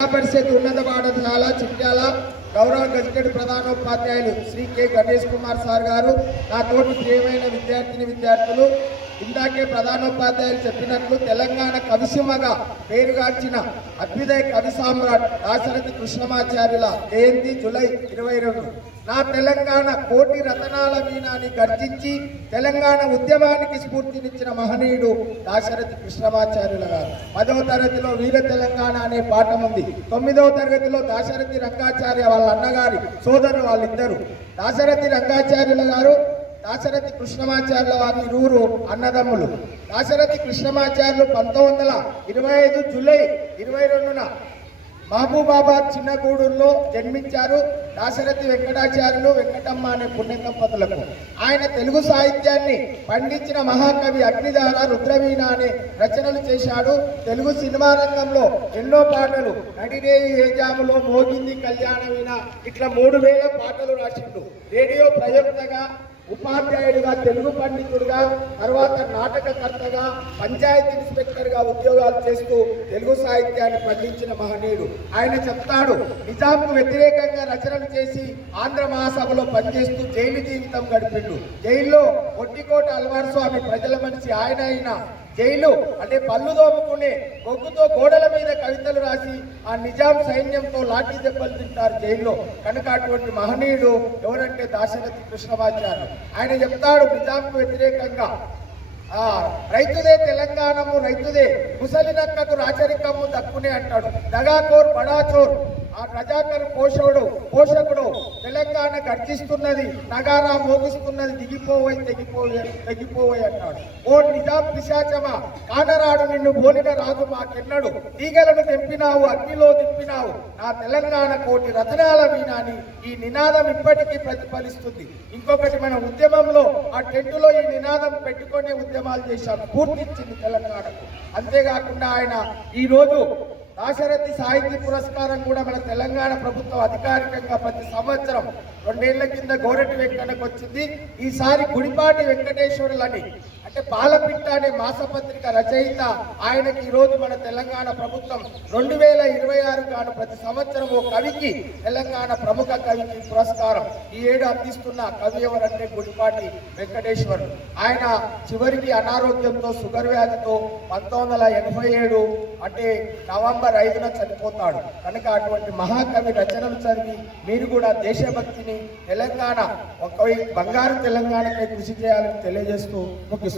పరిషత్ ఉన్నత పాఠశాల చిట్యాల గౌరవ గజిటెడ్ ప్రధానోపాధ్యాయులు శ్రీ కె గణేష్ కుమార్ సార్ గారు, నా తోటి ప్రియమైన విద్యార్థులు, ఇందాకే ప్రధానోపాధ్యాయులు చెప్పినట్లు తెలంగాణ కవిసింహగా పేరుగాంచిన అభ్యుదయ కవి సామ్రాట్ దాశరథి కృష్ణమాచార్యుల జయంతి జూలై 22. నా తెలంగాణ కోటి రతనాల వీణాన్ని గర్జించి తెలంగాణ ఉద్యమానికి స్ఫూర్తినిచ్చిన మహనీయుడు దాశరథి కృష్ణమాచార్యుల గారు. 10వ తరగతిలో వీర తెలంగాణ అనే పాఠం ఉంది. 9వ తరగతిలో దాశరథి రంగాచార్య వాళ్ళ అన్నగారి సోదరులు వాళ్ళిద్దరు. దాశరథి రంగాచార్యుల గారు, దాశరథి కృష్ణమాచార్యుల వారి ఇరువురు అన్నదమ్ములు. దాశరథి కృష్ణమాచార్యులు 1925 జూలై 22న మహబూబాబాద్ చిన్నగూడూరులో జన్మించారు. దాశరథి వెంకటాచార్యులు, వెంకటమ్మ అనే పుణ్యదంపతులకు. ఆయన తెలుగు సాహిత్యాన్ని పండించిన మహాకవి. అగ్నిధార, రుద్రవీణ అనే రచనలు చేశాడు. తెలుగు సినిమా రంగంలో ఎన్నో పాటలు, నడిరేవి ఏజాములో, మోగింది కళ్యాణ వీణ, ఇట్లా 3000 పాటలు రాసిండు. రేడియో ప్రయోక్తగా, ఉపాధ్యాయుడిగా, తెలుగు పండితుడిగా, తర్వాత నాటకకర్తగా, పంచాయతీ ఇన్స్పెక్టర్గా ఉద్యోగాలు చేస్తూ తెలుగు సాహిత్యాన్ని పండించిన మహనీయుడు. ఆయన చెప్తాడు, నిజాంకు వ్యతిరేకంగా రచనలు చేసి ఆంధ్ర మహాసభలో పనిచేస్తూ జైలు జీవితం గడిపిండు. జైల్లో ఒట్టికోట అల్వార్ స్వామి ప్రజల మనిషి ఆయన. జైలు అంటే పళ్ళు దోముకునే గొగ్గుతో గోడల మీద కవితలు రాసి ఆ నిజాం సైన్యంతో లాఠీ దెబ్బలు తింటారు జైల్లో. కనుక అటువంటి మహనీయుడు ఎవరంటే దాశరథి కృష్ణమాచార్యులు. ఆయన చెప్తాడు, నిజాంకు వ్యతిరేకంగా రైతుదే తెలంగాణము, రైతుదే ముసలి నక్కకు రాచరికము దక్కునే అంటాడు. దగాకోర్ బడాచోర్, ఆ రజాకర్ పోషకుడు తెలంగాణ గర్జిస్తున్నది, నగారా మోగిస్తున్నది, తెగిపోయి అంటాడు. ఓ నిజాం పిశాచమా, కానరాడు నిన్ను బోలిన రాజు మాకెన్నడు, తీగలను తెంపినావు, అగ్నిలో దింపినావు, నా తెలంగాణ కోటి రతనాల వీణాని. ఈ నినాదం ఇప్పటికీ ప్రతిఫలిస్తుంది. ఇంకొకటి, మన ఉద్యమంలో ఆ టెంటులో ఈ నినాదం పెట్టుకునే ఉద్యమాలు చేశాం, పూర్తిచ్చింది తెలంగాణకు. అంతేకాకుండా ఆయన ఈరోజు దాశరథి సాహిత్య పురస్కారం కూడా మన తెలంగాణ ప్రభుత్వం అధికారికంగా ప్రతి సంవత్సరం 2 ఏళ్ల కింద గోరటి వెంకన్నకు వచ్చింది. ఈసారి గుడిపాటి వెంకటేశ్వరులని, అంటే పాలపిట్ట అనే మాసపత్రిక రచయిత, ఆయనకి ఈరోజు మన తెలంగాణ ప్రభుత్వం 2026 గాను ప్రతి సంవత్సరం ఓ కవికి, తెలంగాణ ప్రముఖ కవికి పురస్కారం ఈ ఏడు అందిస్తున్న కవి ఎవరంటే గుడిపాటి వెంకటేశ్వరుడు. ఆయన చివరికి అనారోగ్యంతో, షుగర్ వ్యాధితో 1987 అంటే నవంబర్ 5న చనిపోతాడు. కనుక అటువంటి మహాకవి రచనలు చదివి మీరు కూడా దేశభక్తిని, తెలంగాణ ఒక బంగారు తెలంగాణపై కృషి చేయాలని తెలియజేస్తూ ముగిస్తుంది.